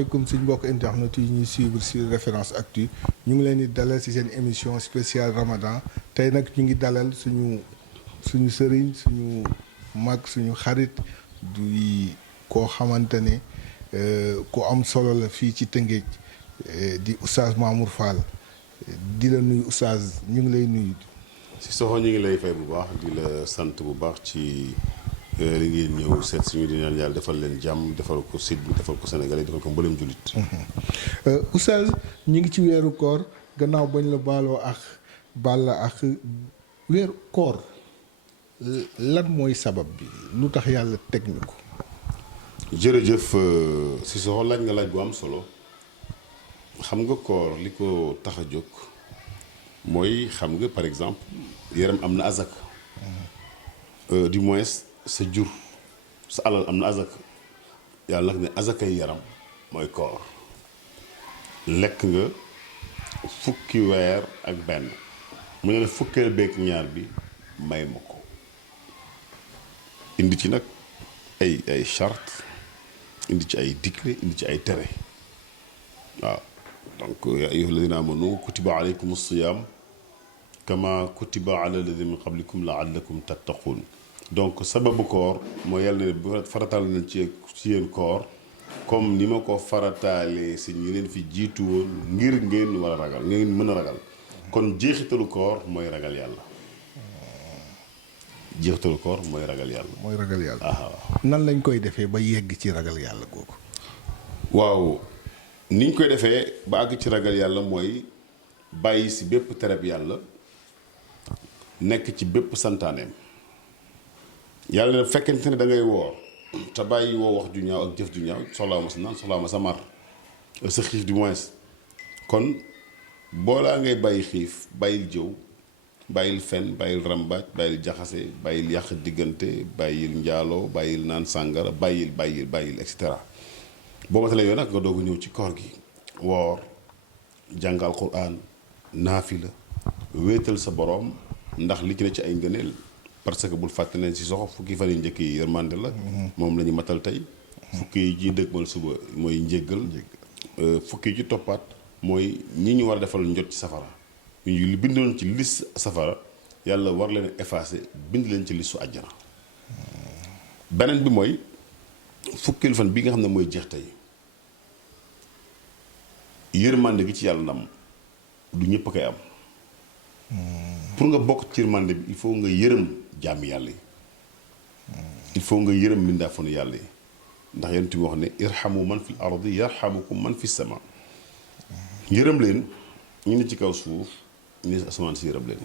asalaamaaleykum suñ mbokk internet yi ñuy suivre sur Référence Actu ñu ngi leen di dalal ci seen émission spéciale Ramadan tey nag ñu ngi dalal suñu sëriñ suñu mag suñu xarit du koo xamante ne ku am solo la fii ci Tëngéej di Oustaz Mamour Fall di la nuyu Oustaz ñu ngi lay nuyu. Sissoko ñu ngi lay fay bu baax di la sant bu baax ci li ngeen ñëw seet suñu di ñaan yàlla defal leen jàmm defal ko site bi defal ko Sénégalais defal ko mboolem jullit. Oustaz ñu ngi ci weeru koor gannaaw bañ la baal la ak weeru koor lan mooy sabab bi lu tax yàlla teg ñu ko. jërëjëf Sissoko laaj nga laaj bu am solo xam nga koor li ko tax a jóg mooy xam nga par exemple yaram am na azak du moins sa jur sa alal am na azak yàlla nag ne azakay yaram mooy koor lekk nga fukki weer ak benn mu ne la fukkeel beeg ñaar bi may ma ko indi ci nag ay charte indi ci ay digle indi ci ay tere waaw donc yaa ayyuha alladina amanu kutiba alaykum as-siyam kama kutiba ala alladina min qablikum laallakum tattaqun donc sababu koor mooy yàlla ne bu farataal nañ ci yéen koor comme ni ma ko farataalee si ñi leen fi jiitu woon ngir ngeen war a ragal ngeen mën a ragal kon jeexitalu koor mooy ragal yàlla jeexitalu koor mooy ragal yàlla. mooy ragal yàlla. nan lañ koy defee ba yegg ci ragal yàlla googu. waaw niñ koy defee ba àgg ci ragal yàlla mooy bàyyi si bépp tereb yàlla nekk ci bépp santaaneem yàlla ne fekkente ne da ngay woor te bàyyi woo wax ju ñaaw ak jëf ju ñaaw soxlaa ma sa naan soxlaa ma sa mar sa xiif du moins kon boolaa ngay bàyyi xiif bàyyil jëw bàyyil fen bàyyil rambaaj bàyyil jaxase bàyyil yàq diggante bàyyil njaaloo bàyyil naan sàngara bàyyil et cetera boo matalee yow nag nga doog a ñëw ci koor gi woor jàng alquran naafila wéetal sa boroom ndax li ci ne ci ay ngëneel parce que bul fàtte ne Sissoko fukki fan yu njëkk yi yërmande la moom la ñu matal tey fukki yi ci dëgg mal suba mooy njéggal fukki yi ci toppaat mooy ñi ñu war a defal njot ci safara ñu li bindoon ci liste safara yàlla war leen effacé bind leen ci listu àjjana beneen bi mooy fukkeelu fan bi nga xam ne mooy jeex tey yërmande gi ci yàlla ndam du ñëpp a koy am pour nga bokk ci yërmande bi il faut nga yërëm jaami yàlla yi il faut nga yërëm mbindaafanu yàlla yi ndax yonent bi wax ne irhamu man fil ardi yarhamukum man fi sama yërëm leen ñu ne ci kaw suuf ñu ne asamaan si yërëm leen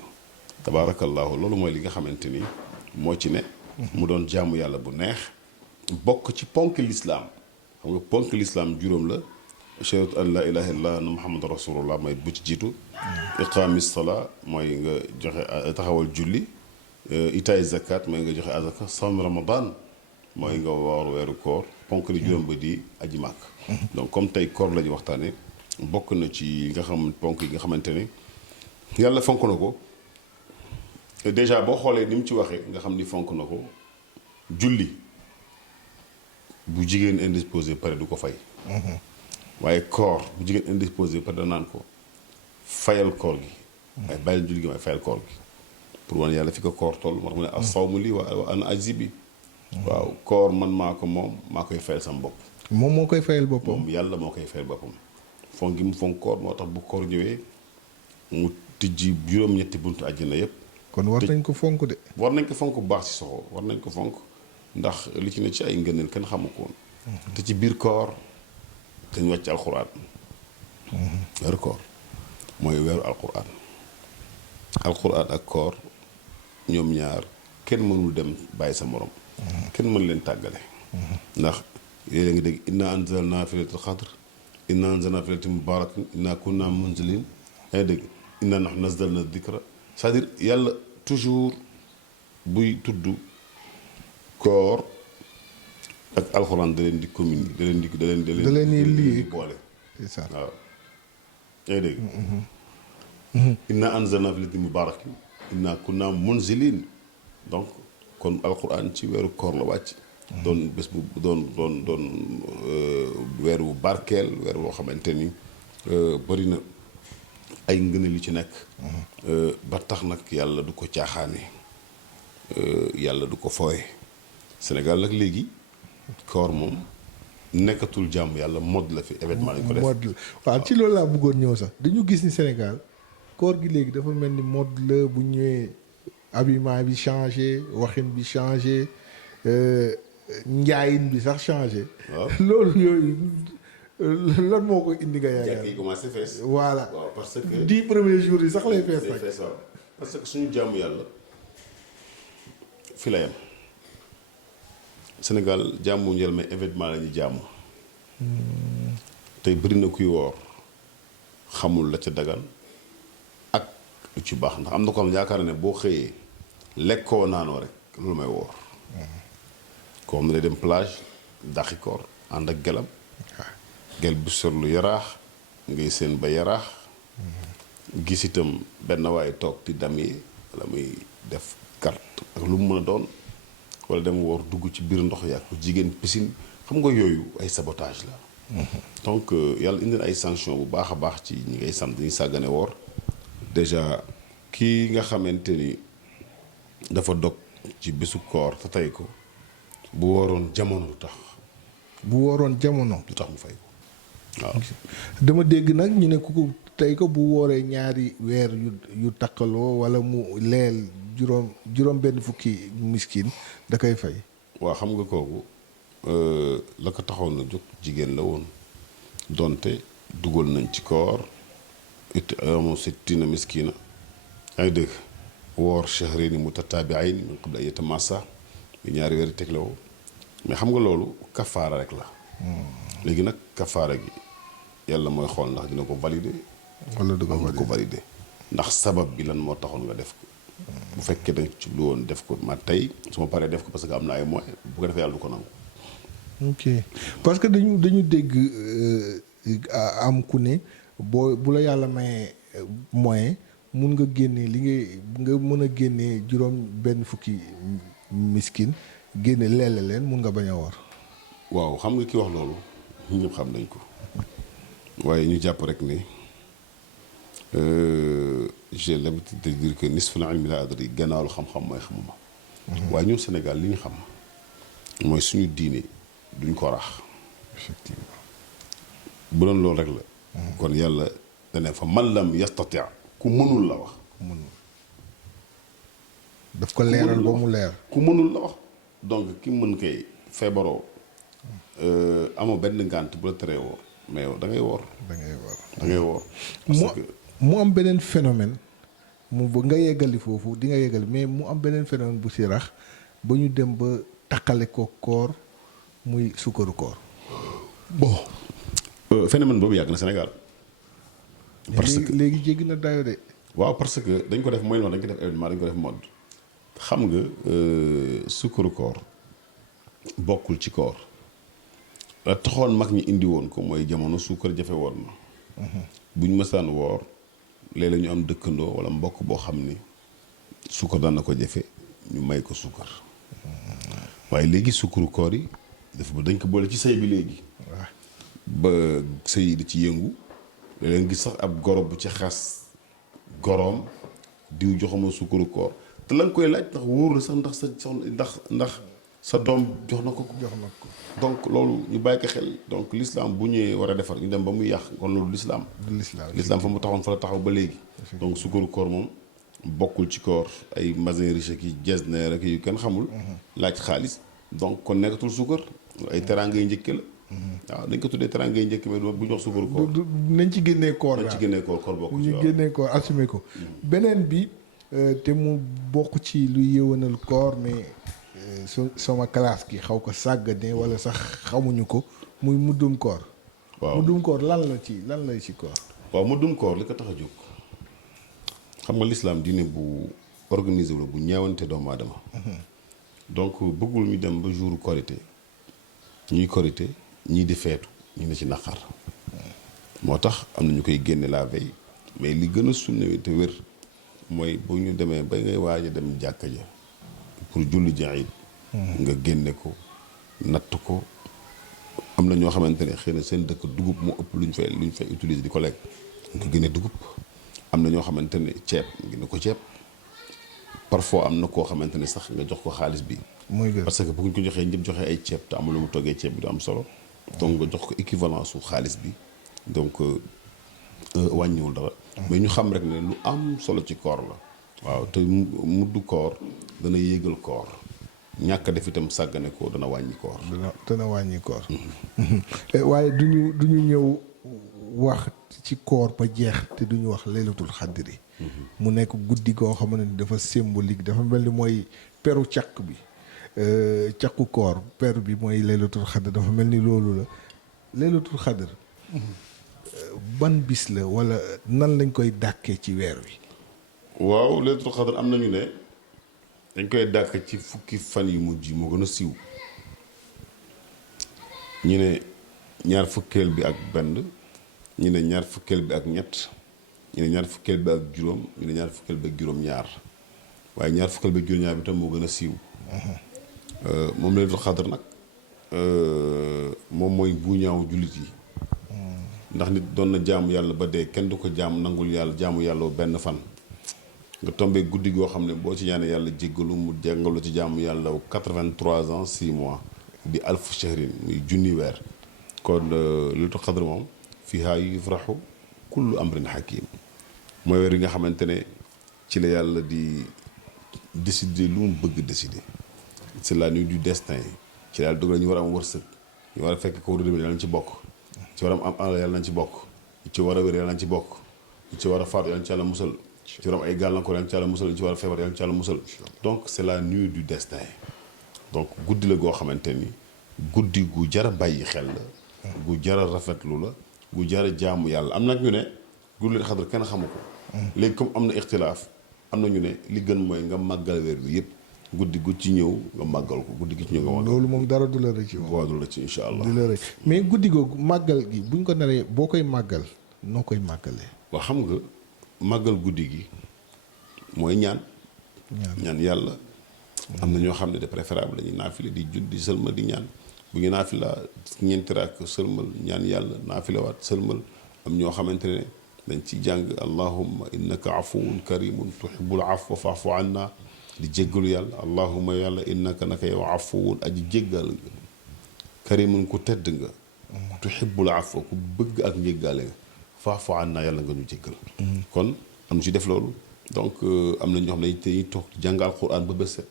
tabaarakallaahu loolu mooy li nga xamante ni moo ci ne mu doon jaamu yàlla bu neex bokk ci ponk lislaam xam nga ponk lislaam juróom la ashhadu an laa ilaaha illallaah anna muhammadan rasulullah mooy bu ci jiitu iqaami salaa mooy nga joxe taxawal julli itaay zakat mooy nga joxe azaka sawm ramadan mooy nga woor weeru koor ponk li juróom ba di aji màkk donc comme tey koor la ñu waxtaane bokk na ci nga xam ponk yi nga xamante ne yàlla fonk na ko déjà boo xoolee ni mu ci waxee nga xam ni fonk na ko julli bu jigéen indisposé pare du ko fay waaye koor bu jigéen indisposé pare da naan ko fayal koor gi waaye bàyyil julli gi waaye fayal koor gi pour wan yàlla fi ko koor toll moo tax mu ne as-sawmu lii wa ana ajzi bi waaw koor man maa ko moom maa koy fayal sama bopp moom moo koy fayal boppam moom yàlla moo koy fayal boppam fonk gi mu fonk koor moo tax bu koor ñëwee mu tijji juróom-ñetti buntu àjjana yépp kon war nañ ko fonk de war nañ ko fonk bu baax Sissoko war nañ ko fonk ndax li ci ne ci ay ngëneel kenn xamu ko woon te ci biir koor dañ wàcc alxuraan weeru koor mooy weeru alxuraan ak koor ñoom ñaar kenn mënul dem bàyyi sa morom kenn mën leen tàggale ndax yooyu ngi dégg inna anzalna fi laylatul qadr inna anzalna fi laylatin mubarakin inna kunna munzilin yaa ngi dégg inna nahnu nazzalna dikra c'est-à-dire yàlla toujours buy tudd koor ak alxuraan da leen di commune da leen di boole waaw yaa ngi dégg inna anzalna fi laylatin mubarakin inna kunna munzilin donc kon alxuraan ci weeru koor la wàcc doon bés bu doon weer wu barkeel weer woo xamante ni bëri na ay ngëneel yu ci nekk. ba tax nag yàlla du ko caaxaane yàlla du ko fooye Sénégal nag léegi koor moom nekkatul jàmm yàlla mode la fi événement lañ ko def mode la waaw ci loolu laa bëggoon ñëw sax dañu gis ni Sénégal koor gi léegi dafa mel ni mode la bu ñëwee habillement bi changé waxin bi changé njaayin bi sax changé. waaw loolu yooyu lan moo ko indi nga yaakaar. jàkk yi commencé fees. voilà waaw parce que 10 premiers jours yi sax lay fees nag. waaw parce que suñu jaamu yàlla fi la yam Sénégal jaamu njël mais événement la ñu jaamu. tey bëri na kuy woor xamul la ca dagan ak lu ci baax ndax am na ko xam yaakaar ne boo xëyee lekkoo naanoo rek loolu may woor. ko xam ne day dem plage daxi koor ànd ak gelam. gel bu sol lu yaraax ngay seen ba yaraax. gis itam benn waaye toog di damyee wala muy def carte ak lu mu mën a doon wala dem woor dugg ci biir ndox yàgg ko jigéen piscine xam nga yooyu ay sabotage la. donc yàlla indi na ay sanction bu baax a baax ci ñi ngay sant dañuy sàggane woor déjà kii nga xamante ni dafa dog ci bésu koor te tey ko bu wooroon jamono lu tax. bu wooroon jamono. lu tax mu fay ko waaw. dama dégg nag ñu ne ku tey ko bu wooree ñaari weer yu takkaloo wala mu leel juróom benn fukki miskin da koy fay. waaw xam nga kooku la ko taxoon na jóg jigéen la woon donte dugal nañ ci koor it amoo sittina miskina yaa ngi dégg woor shahrayni mutataabi'ayni min qabli an yatamassa ñaari weer teg la woo mais xam nga loolu kafaara rek la. léegi nag kafaara gi yàlla mooy xool ndax dina ko valider. wala du ko valider ndax sabab bi lan moo taxoon nga def ko. bu fekkee da nga ci lu woon def ko ma tey su ma paree def ko parce que am na ay moyens bu ko defee yàlla du ko nangu. ok parce que dañu dégg am ku ne bu la yàlla mayee moyen mun nga génnee li nga mën a génnee juróom benn fukki miskin génne leele leen mun nga bañ a woor. waaw xam nga ki wax loolu ñëpp xam nañ ko waaye ñu jàpp rek ne j'ai l'habitude de dire que nisful ilmi laa adri gannaaw xam-xam mooy xamuma. waaye ñun Sénégal li ñu xam mooy suñu diine duñ ko rax. effectivement bu doon loolu rek la. kon yàlla dane fa man lam yastati ku mënul la wax. daf ko leeral ba mu leer. ku mënul la wax donc ki mën kay feebaroo amoo benn ngànt bu la teree woor mais yow da ngay woor. da ngay woor. parce que mu am beneen phénomène mu ba nga yeggali foofu di nga yeggali mais mu am beneen phénomène bu si rax ba ñu dem ba takkale ko koor muy sukkaru koor. bon. phénomène boobu yàgg na Sénégal. parce que léegi jéggi na dayo de. waaw parce que dañ ko def mooy noonu dañ ko def événement dañ ko def mode. xam nga sukkaru koor bokkul ci koor la taxoon mag ñi indi woon ko mooy jamono suukar jafe woon na. bu ñu mësaan woor léeg-léeg ñu am dëkkandoo wala mbokk boo xam ni suukar daan na ko jafe ñu may ko suukar. waaye léegi sukkaru koor yi dafa dañ ko boole ci sëy bi léegi. ba sëy yi di ci yëngu léeg-léeg gis sax ab goro bu ci xas goroom diw joxama sukkaru koor te la nga koy laaj ndax wóor la sax ndax sa soxna ndax sa doom jox na ko ko. donc loolu ñu bàyyi ko xel donc l'islam bu ñëwee war a defar ñu dem ba muy yàq kon loolu l'islam. l'islam fa mu taxoon fa la taxaw ba léegi. donc sukkaru koor moom bokkul ci koor ay masin riche ki jesner ak yu kenn xamul. laaj xaalis donc kon nekkatul sukkar ay teraanga yu njëkk la. waaw dañ ko tuddee teraanga yu njëkk mais bu ñu wax sukkaru koor. nañ ci génnee koor nañ ci génnee koor bokk ci ñu génnee koor assumé ko. beneen bi te mu bokk ci lu yéwénal koor mais sama classe gi xaw ko sàggane wala sax xamuñu ko muy muddum koor. waaw muddum koor lan la ci koor. waaw muddum koor li ko tax a jóg xam nga l'islam diine bu organisé wu la bu ñeewante doomu aadama. donc bëggul ñu dem ba jour korité ñuy korité ñii di feetu ñu ne ci naqar. moo tax am na ñu koy génne la veille mais li gën a sunne te wér mooy bu ñu demee ba ngay waaj a dem jàkka ja pour julli ji Iid nga génne ko natt ko. am na ñoo xamante ne xëy na seen dëkk dugub moo ëpp lu ñu fay utiliser di ko lekk nga génne dugub. am na ñoo xamante ne ceeb génne ko ceeb parfois am na koo xamante ne sax nga jox ko xaalis bi. muy gën parce que bu ñu ko joxee ñëpp joxe ay ceeb te amul lu mu toggee ceeb bi du am solo. donc nga jox ko équivalence su xaalis bi donc wàññiwul dara. mais ñu xam rek ne lu am solo ci koor la. waaw te muddu koor dana yéegal koor. ñàkk def itam sàggane ko dana wàññi koor. dana wàññi koor. waaye duñu ñëw wax ci koor ba jeex te duñu wax laylatul xadri mu nekk guddi goo xam ne dafa symbolique dafa mel ni mooy peru càq bi càqu koor per bi mooy laylatul xadr dafa mel ni loolu la laylatul xadr ban bis la wala nan lañ koy dàkkee ci weer wi. waaw laylatul xadr am nañu ne dañ koy dàkk ci fukki fan yu mujj moo gën a siiw ñu ne ñaar fukkeel bi ak benn ñu ne ñaar fukkeel bi ak ñett ñu ne ñaar fukkeel bi ak juróom ñu ne ñaar fukkeel bi ak juróom-ñaar waaye ñaar fukkeel bi ak juróom-ñaar bi tam moo gën a siiw moom laylatul xadr nag moom mooy bu ñaaw jullit yi ndax nit doon na jaamu yàlla ba dee kenn du ko jaam nangul yàlla jaamu yàlla benn fan nga tombee guddi goo xam ne boo ci ñaanee yàlla jéggalu mu jàngalu ci jaamu yàlla 83 ans 6 mois di alfu shahrin muy junni weer kon laylatul xadr moom fiihaa yufraxu kullu amrin hakim mooy weer yi nga xamante ne ci la yàlla di décider lu mu bëgg décider c'est la nuit du destin ci la yàlla dogal ñu war a am wërsëg ñu war a fekk ko réew mi yàlla nañ ci bokk ci war a am alal yàlla nañ ci bokk ci war a wér yàlla nañ ci bokk ci war a faatu yàlla nañ ci yàlla musal ci war a am ay gàllankoor yàlla nañ ci yàlla musal ci war a feebar yàlla nañ ci yàlla musal donc c'est la nuit du destin donc guddi la goo xamante ni guddi gu jar a bàyyi xel la gu jar a rafetlu la gu jar a jaamu yàlla am nag ñu ne guddi laylatul xadr kenn xamu ko léegi comme am na ixtilaaf am na ñu ne li gën mooy nga màggal weer bi yëpp guddi gu ci ñëw nga màggal ko guddi gi ci ñëw nga màggal loolu moom dara du la rëcc moom. waaw du la ci incha allah. du la rëcc mais guddi googu màggal gi buñ ko naree boo koy màggal noo koy màggalee. waaw xam nga màggal guddi gi mooy ñaan yàlla. am na ñoo xam ne de préférable dañuy naafile di judd di sëlmal di ñaan bu ñu naafila ñeenti raak sëlmal ñaan yàlla naafilawaat sëlmal am ñoo xamante ne dañ ci jàng allahumma innaka afuwun karimun tuhibbul afwa fa'fu anna di jéggalu yàlla allahumma yàlla innaka naka yow afuwun aji jéggal nga karimun ku tedd nga tuhibbul afwa ku bëgg ak njéggaale nga fa'fu anna yàlla nga ñu jéggal kon am ci def loolu donc am na ñoo xam ne dañuy toog jàng alquran ba bët set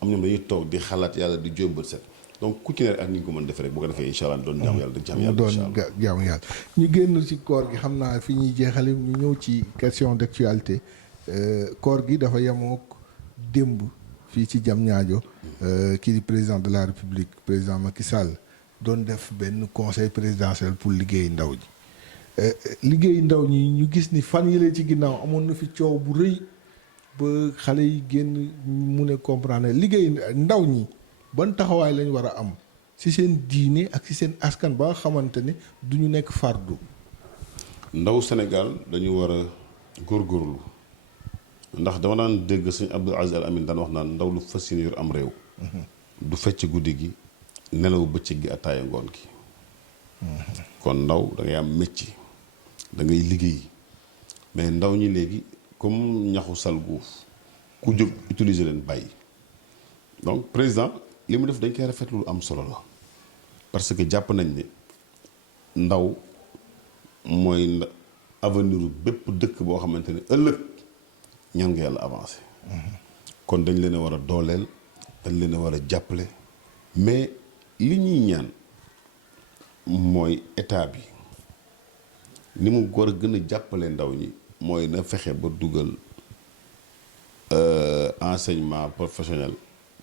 am ñoom dañuy toog di xalaat yàlla di jooy bët set donc ku ci ne rek ak ni ñu ko mën defee rek bu ko defee incha allah doon jaamu yàlla di jaamu yàlla incha allah jaamu yàlla ñu génn ci koor gi xam naa fi ñuy jeexale ñu ñëw ci question d'actualité koor gi dafa yemook démb fii ci Diamniadio kii di président de la république président Macky Sall doon def benn conseil présidentiel pour liggéey ndaw ñi liggéey ndaw ñi ñu gis ni fan yële ci ginnaaw amoon na fi coow bu rëy ba xale yi génn mu ne comprendre liggéey ndaw ñi ban taxawaay lañ war a am ci seen diine ak ci seen askan ba nga xamante ne du ñu nekk fardu. ndaw Sénégal dañu war a góorgóorlu ndax dama daan dégg sëñ Abdou Aziz Al Amin daan wax naan ndaw lu fas yéene yor am réew. du fecc guddi gi nelaw bëccëg gi ataaya ngoon gi. kon ndaw da ngay am métier da ngay liggéey mais ndaw ñi léegi comme ñaxu salguuf ku jóg utiliser leen bàyyi donc président li mu def dañ koy rafetlu lu am solo la parce que jàpp nañ ne ndaw mooy avenir bépp dëkk boo xamante ne ëllëg ñaan nga yàlla avancé kon dañ leen a war a dooleel dañ leen a war a jàppale mais li ñuy ñaan mooy état bi ni mu war a gën a jàppale ndaw ñi mooy na fexe ba dugal enseignement professionnel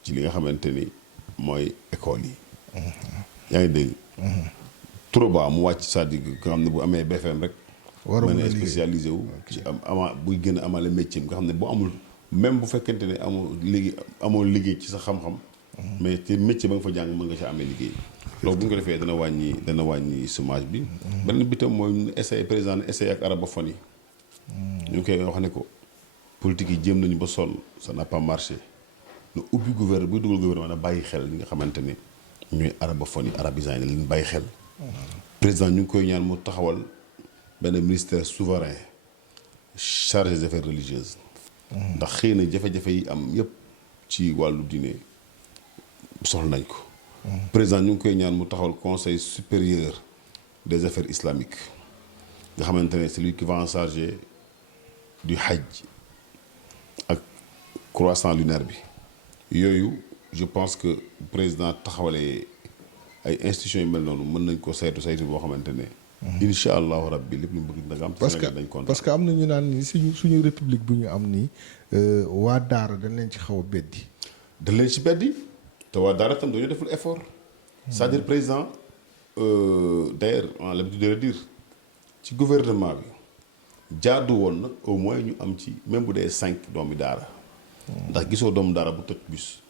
ci li nga xamante ni mooy école yi. yaa ngi dégg. trop bas mu wàcc c'est-à-dire nga xam ne bu amee BFM rek. war a mën a spécialisé wu. ci buy gën a amale métier nga xam ne bu amul même bu fekkente ne amoo liggéey ci sa xam-xam. mais te métier ba nga fa jàng mën nga ca amee liggéey. loolu bu ñu ko defee dana wàññi chômage bi. benn bitam mooy essai président essai ak arabophone yi. ñu ngi koy wax ne ko politique yi jéem nañu ba sonn ça n'a pas marché. na ubbi buy dugal gouvernement na bàyyi xel li nga xamante ni ñooy arabophone yi arabisants yi leen bàyyi xel. président ñu ngi koy ñaan mu taxawal benn ministère souverain chargé des affaires religieuses. ndax xëy na jafe-jafe yi am yépp ci wàllu diine soxla nañ ko. président ñu ngi koy ñaan mu taxawal conseil supérieur des affaires islamiques nga xamante ne c'est lui qui va en charger du hajj ak croissant lunaire bi yooyu je pense que président taxawalee ay institutions yu mel noonu mën nañ ko saytu boo xamante ne. incha allahu rabbi lépp lu mu bëgg danga am. parce que am na ñu naan ni suñu république bu ñu am nii waa Daara dañ leen ci xaw a beddi. dañ leen ci beddi te waa Daara tam dañoo deful effort. c'est-à-dire président d'ailleurs on a l'habitude de le dire ci gouvernement bi jaadu woon na au moins ñu am ci même bu dee 5 doomi Daara. ndax gisoo doomu Daara bu toj bus.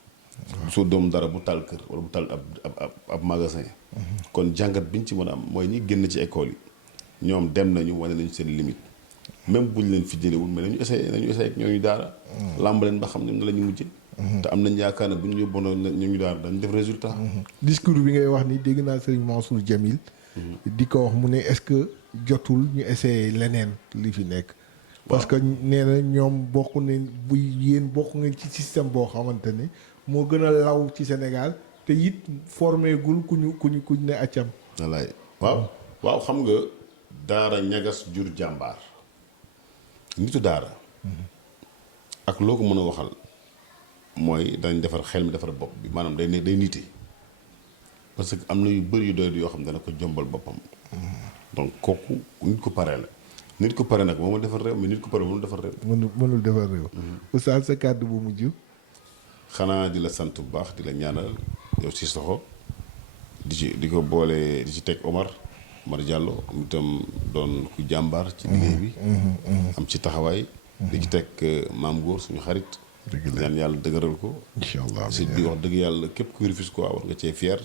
gisoo doomu Daara bu taal kër wala bu taal ab magasin. kon jàngat bi ñu ci mën a am mooy ñi génn ci école yi ñoom dem nañu wane nañu seen limite même buñ leen fi jëlewul mais nañu essayé ak ñooñu Daara. làmb leen ba xam ñoom ne la ñu mujjee. te am nañ yaakaar ne bu ñu yóbboon ñooñu Daara dañ def résultat. discours bi ngay wax ni dégg naa Serigne Mansour Djamil. di ko wax mu ne est-ce que jotul ñu essayé leneen li fi nekk. parce que nee na ñoom bokk nañ bu yéen bokk nga ci système boo xamante ne moo gën a law ci Sénégal te it formé gul ku ñu ne accam. wallaay waaw xam nga Daara ñagas jur jàmbaar nitu Daara. ak loo ko mën a waxal mooy dañ defar xel mi defar bopp bi maanaam day nite parce que am na yu bëri yu doy yoo xam ne dana ko jombal boppam. donc kooku nit ko pare la. nit ko pare nag moo ma defar réew mais nit ko pare mënul defar réew. mënul defar réew. Oustaz sa kàddu bu mujj. xanaa di la sant bu baax di la ñaanal yow si soxo di ko boole di ci teg Omar Diallo am itam doon ku jàmbaar ci liggéey bi. am ci taxawaay. di ci teg maam góor suñu xarit. ñaan yàlla dëgëral ko. incha allah si bi wax dëgg yàlla képp ku Rufisque quoi war nga cee fier.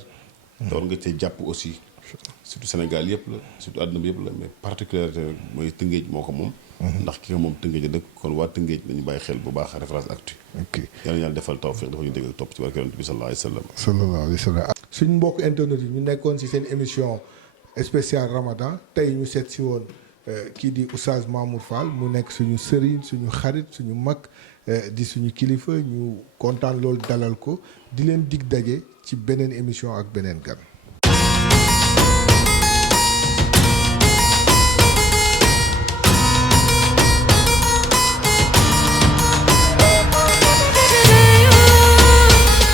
te war nga cee jàpp aussi. surtout Sénégal yëpp la surtout àdduna bi yëpp la mais particularité mooy Tëngéej moo ko moom. ndax ki nga moom Tëngéej a dëkk kon waa Tëngéej nañu bàyyi xel bu baax référence actu. ok yal na yàlla defal tawfiq dafa ñu dégg ak topp ci barke Yonent bi sallallahu alayhi wa sallam. sallallahu alayhi wa sallam. suñu mbokk internet yi ñu nekkoon ci seen émission spéciale Ramadan tey ñu seet si woon kii di Oustaz Mamour Fall mu nekk suñu sëriñ suñu xarit suñu mag di suñu kilifa ñu kontaan loolu dalal ko di leen dig daje ci beneen émission ak beneen gan.